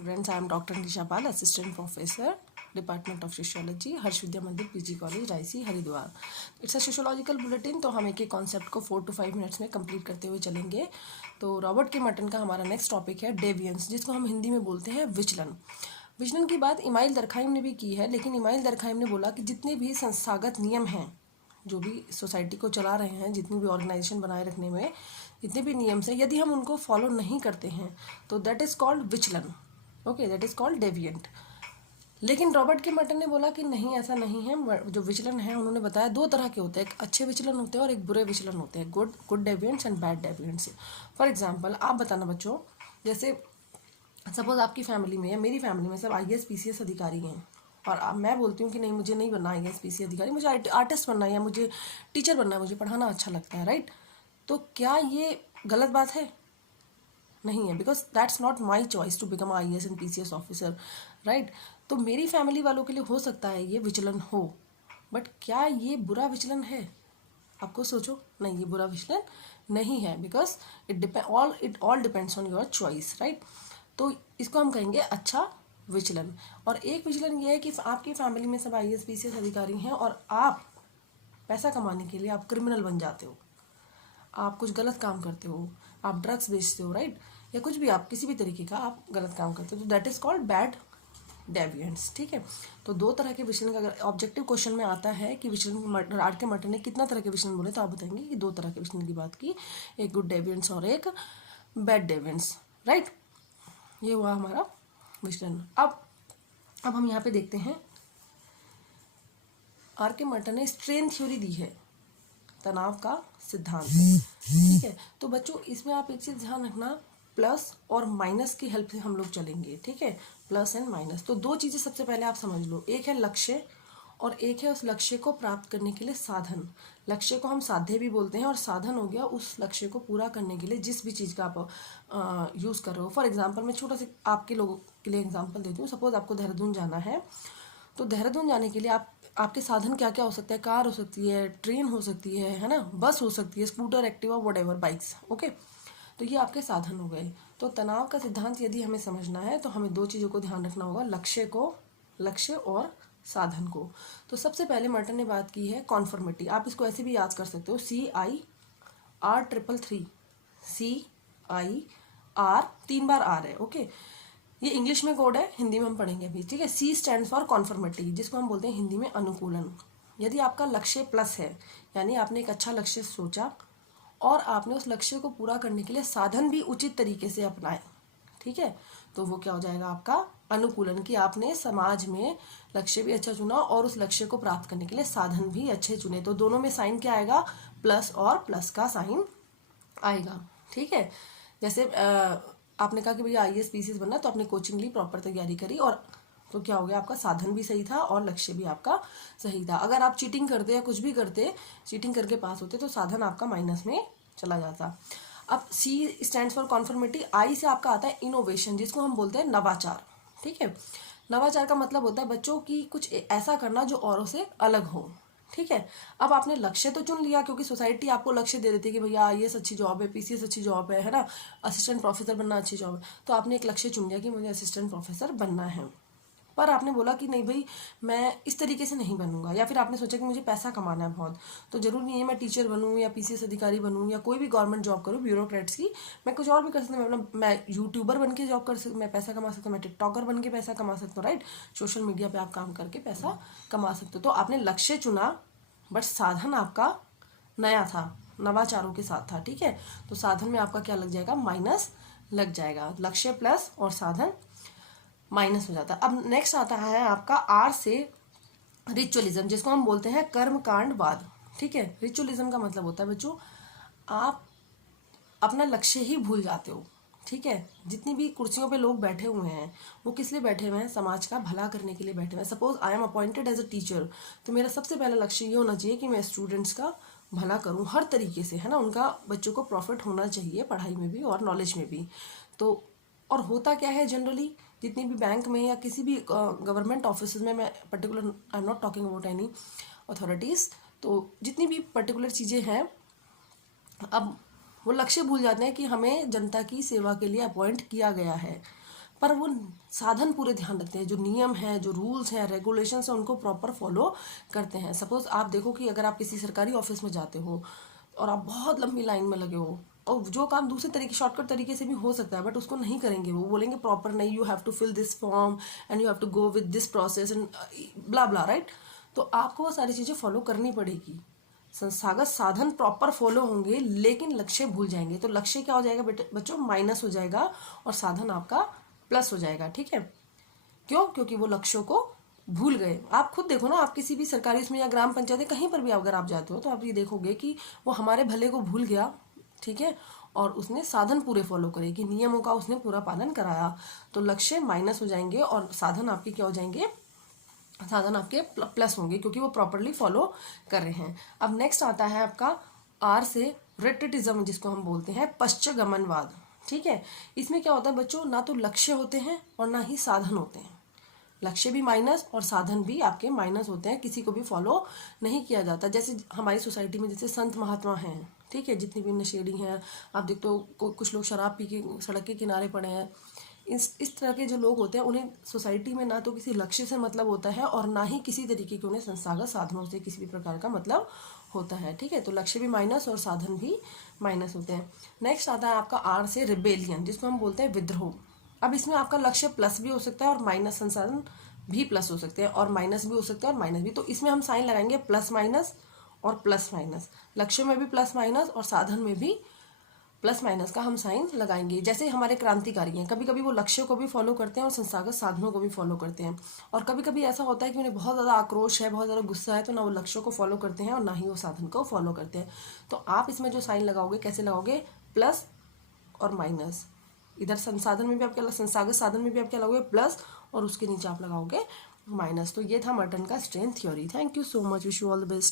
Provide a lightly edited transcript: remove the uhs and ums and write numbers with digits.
students, I am Dr. Nisha Pal, Assistant Professor, Department of Sociology, हर्ष विद्या मंदिर PG college Raisi Haridwar. It's a sociological bulletin. तो हम एक एक concept को 4 to 5 मिनट्स में कंप्लीट करते हुए चलेंगे। तो रॉबर्ट के मर्टन का हमारा नेक्स्ट टॉपिक है डेविएंस, जिसको हम हिंदी में बोलते हैं विचलन। विचलन की बात इमाइल दरखाइम ने भी की है, लेकिन इमाइल दरखाइम ने बोला कि जितने भी संस्थागत नियम हैं, जो भी सोसाइटी को चला रहे हैं, जितनी भी ऑर्गेनाइजेशन बनाए रखने में जितने भी नियम हैं, यदि हम उनको फॉलो नहीं करते हैं तो दैट इज़ कॉल्ड विचलन। Okay, that is called deviant. लेकिन रॉबर्ट के मर्टन ने बोला कि नहीं, ऐसा नहीं है। जो विचलन है उन्होंने बताया दो तरह के होते हैं, एक अच्छे विचलन होते हैं और एक बुरे विचलन होते हैं, good deviants and bad deviants. For example आप बताना बच्चों, जैसे सपोज आपकी फैमिली में या मेरी फैमिली में सब IAS PCS अधिकारी हैं, और अब मैं बोलती हूँ कि नहीं, मुझे नहीं बनना IAS PCS अधिकारी, मुझे आर्टिस्ट बनना है या मुझे टीचर बनना है, मुझे पढ़ाना अच्छा लगता है, राइट? तो क्या ये गलत बात है? नहीं है, because that's not my choice to become IAS and PCS officer, right? तो मेरी फैमिली वालों के लिए हो सकता है ये विचलन हो, बट क्या ये बुरा विचलन है? आपको सोचो, नहीं, ये बुरा विचलन नहीं है, because it all depends on your choice, right? तो इसको हम कहेंगे अच्छा विचलन। और एक विचलन ये है कि आपकी फैमिली में सब IAS PCS अधिकारी हैं और आप पैसा कमाने के लिए आप क्रिमिनल बन जाते हो, आप कुछ गलत काम करते हो, आप ड्रग्स बेचते हो, राइट? या कुछ भी, आप किसी भी तरीके का आप गलत काम करते हो, तो दैट इज़ कॉल्ड बैड डेविएंट्स, ठीक है? तो दो तरह के विचलन का अगर ऑब्जेक्टिव क्वेश्चन में आता है कि विचलन रॉबर्ट के मर्टन ने कितना तरह के विचलन बोले, तो आप बताएंगे कि दो तरह के विचलन की बात की, एक गुड डेविएंट्स और एक बैड डेविएंट्स, राइट? ये हुआ हमारा विचलन। अब हम यहाँ पे देखते हैं, आर के मर्टन ने स्ट्रेन थ्योरी दी है, तनाव का सिद्धांत, ठीक है? तो बच्चों इसमें आप एक चीज़ ध्यान रखना, प्लस और माइनस की हेल्प से हम लोग चलेंगे, ठीक है? Plus and minus. तो दो चीज़ें सबसे पहले आप समझ लो, एक है लक्ष्य और एक है उस लक्ष्य को प्राप्त करने के लिए साधन। लक्ष्य को हम साध्य भी बोलते हैं और साधन हो गया उस लक्ष्य को पूरा करने के लिए जिस भी चीज़ का आप यूज़ कर रहे हो। फॉर एग्जाम्पल मैं छोटा सा आपके लोगों के लिए एग्जाम्पल देती हूँ। सपोज आपको देहरादून जाना है, तो देहरादून जाने के लिए आपके साधन क्या क्या हो सकते हैं? कार हो सकती है, ट्रेन हो सकती है ना, बस हो सकती है, scooter, Activa, whatever, bikes, okay? तो ये आपके साधन हो गए। तो तनाव का सिद्धांत यदि हमें समझना है तो हमें दो चीज़ों को ध्यान रखना होगा, लक्ष्य और साधन को। तो सबसे पहले मर्टन ने बात की है कॉन्फर्मिटी। आप इसको ऐसे भी याद कर सकते हो, CIR333, CIR 3 बार R है, ओके? ये इंग्लिश में कोड है, हिंदी में हम पढ़ेंगे अभी, ठीक है? C स्टैंड फॉर कॉन्फर्मिटी, जिसको हम बोलते हैं हिंदी में अनुकूलन। यदि आपका लक्ष्य प्लस है, यानी आपने एक अच्छा लक्ष्य सोचा और आपने उस लक्ष्य को पूरा करने के लिए साधन भी उचित तरीके से अपनाए, ठीक है? तो वो क्या हो जाएगा आपका अनुकूलन, कि आपने समाज में लक्ष्य भी अच्छा चुना और उस लक्ष्य को प्राप्त करने के लिए साधन भी अच्छे चुने। तो दोनों में साइन क्या आएगा? प्लस, और प्लस का साइन आएगा, ठीक है? जैसे आपने कहा कि भैया IAS PCS बनना, तो आपने कोचिंग ली, प्रॉपर तैयारी करी, और तो क्या हो गया, आपका साधन भी सही था और लक्ष्य भी आपका सही था। अगर आप चीटिंग करते या कुछ भी करते, चीटिंग करके पास होते, तो साधन आपका माइनस में चला जाता। अब C स्टैंड्स फॉर कॉन्फर्मिटी, I से आपका आता है इनोवेशन, जिसको हम बोलते हैं नवाचार, ठीक है? नवाचार का मतलब होता है बच्चों की कुछ ऐसा करना जो औरों से अलग हो, ठीक है? अब आपने लक्ष्य तो चुन लिया, क्योंकि सोसाइटी आपको लक्ष्य दे देती है कि भैया IAS अच्छी जॉब है, PCS अच्छी जॉब है ना, असिस्टेंट प्रोफेसर बनना अच्छी जॉब है। तो आपने एक लक्ष्य चुन लिया कि मुझे असिस्टेंट प्रोफेसर बनना है, पर आपने बोला कि नहीं भाई, मैं इस तरीके से नहीं बनूंगा, या फिर आपने सोचा कि मुझे पैसा कमाना है बहुत, तो जरूरी नहीं है मैं टीचर बनूं या PCS अधिकारी बनूं या कोई भी गवर्नमेंट जॉब करूं ब्यूरोक्रेट्स की, मैं कुछ और भी कर सकता हूँ। मैं यूट्यूबर बन के जॉब कर सकता, मैं पैसा कमा सकता हूँ, मैं टिकटॉकर बन के पैसा कमा सकता हूँ, राइट? सोशल मीडिया पे आप काम करके पैसा कमा सकते हो। तो आपने लक्ष्य चुना, बट साधन आपका नया था, नवाचारों के साथ था, ठीक है? तो साधन में आपका क्या लग जाएगा? माइनस लग जाएगा। लक्ष्य प्लस और साधन माइनस हो जाता है। अब नेक्स्ट आता है आपका R से रिचुअलिज्म, जिसको हम बोलते हैं कर्मकांडवाद, ठीक है? रिचुअलिज्म का मतलब होता है बच्चों, आप अपना लक्ष्य ही भूल जाते हो, ठीक है? जितनी भी कुर्सियों पे लोग बैठे हुए हैं, वो किस लिए बैठे हुए हैं? समाज का भला करने के लिए बैठे हुए हैं। Suppose I am appointed as a teacher, तो मेरा सबसे पहला लक्ष्य ये होना चाहिए कि मैं स्टूडेंट्स का भला करूं हर तरीके से, है ना? उनका, बच्चों को प्रॉफिट होना चाहिए पढ़ाई में भी और नॉलेज में भी। तो और होता क्या है जनरली, जितनी भी बैंक में या किसी भी गवर्नमेंट ऑफिस में, मैं particular, I am not talking about any authorities, तो जितनी भी पर्टिकुलर चीज़ें हैं, अब वो लक्ष्य भूल जाते हैं कि हमें जनता की सेवा के लिए अपॉइंट किया गया है। पर वो साधन पूरे ध्यान रखते हैं, जो नियम है, जो रूल्स हैं, रेगुलेशंस हैं, उनको प्रॉपर फॉलो करते हैं। सपोज आप देखो कि अगर आप किसी सरकारी ऑफिस में जाते हो और आप बहुत लंबी लाइन में लगे हो, और जो काम दूसरे तरीके, शॉर्टकट तरीके से भी हो सकता है, बट उसको नहीं करेंगे, वो बोलेंगे प्रॉपर नहीं, you have to fill this form and you have to go with this process and blah blah, right. तो आपको वो सारी चीज़ें फॉलो करनी पड़ेगी। संस्थागत साधन प्रॉपर फॉलो होंगे, लेकिन लक्ष्य भूल जाएंगे, तो लक्ष्य क्या हो जाएगा बच्चों, माइनस हो जाएगा, और साधन आपका प्लस हो जाएगा, ठीक है। क्यों? क्योंकि वो लक्ष्यों को भूल गए। आप खुद देखो ना, आप किसी भी सरकारी उसमें या ग्राम पंचायत कहीं पर भी अगर आप जाते हो तो आप ये देखोगे कि वो हमारे भले को भूल गया, ठीक है, और उसने साधन पूरे फॉलो करे, कि नियमों का उसने पूरा पालन कराया, तो लक्ष्य माइनस हो जाएंगे और साधन आपके क्या हो जाएंगे, साधन आपके प्लस होंगे, क्योंकि वो प्रॉपरली फॉलो कर रहे हैं। अब नेक्स्ट आता है आपका आर से रेट्रिटिज्म, जिसको हम बोलते हैं पश्चगमनवाद, ठीक है। इसमें क्या होता है बच्चों, ना तो लक्ष्य होते हैं और ना ही साधन होते हैं। लक्ष्य भी माइनस और साधन भी आपके माइनस होते हैं, किसी को भी फॉलो नहीं किया जाता। जैसे हमारी सोसाइटी में जैसे संत महात्मा हैं, ठीक है, जितनी भी नशेड़ी हैं, आप देखते हो कुछ लोग शराब पी के सड़क के किनारे पड़े हैं। इस तरह के जो लोग होते हैं, उन्हें सोसाइटी में ना तो किसी लक्ष्य से मतलब होता है और ना ही किसी तरीके के उन्हें संस्थागत साधनों से किसी भी प्रकार का मतलब होता है, ठीक है। तो लक्ष्य भी माइनस और साधन भी माइनस होते हैं। नेक्स्ट आता है आपका आर से रिबेलियन, जिसको हम बोलते हैं विद्रोह। अब इसमें आपका लक्ष्य प्लस भी हो सकता है और माइनस, संसाधन भी प्लस हो सकते हैं और माइनस भी हो सकते हैं और माइनस भी। तो इसमें हम साइन लगाएंगे प्लस माइनस और प्लस माइनस, लक्ष्य में भी प्लस माइनस और साधन में भी प्लस माइनस का हम साइन लगाएंगे। जैसे हमारे क्रांतिकारी हैं, कभी कभी वो लक्ष्य को भी फॉलो करते हैं और संस्थागत साधनों को भी फॉलो करते हैं, और कभी कभी ऐसा होता है कि उन्हें बहुत ज़्यादा आक्रोश है, बहुत ज़्यादा गुस्सा है, तो ना वो लक्ष्य को फॉलो करते हैं और ना ही वो साधन को फॉलो करते हैं। तो आप इसमें जो साइन लगाओगे, कैसे लगाओगे, प्लस और माइनस। इधर संसाधन में भी आप क्या, संस्थागत साधन में भी आप क्या लगाओगे, प्लस, और उसके नीचे आप लगाओगे माइनस। तो ये था मर्टन का strength theory. Thank you so much, wish you all the best.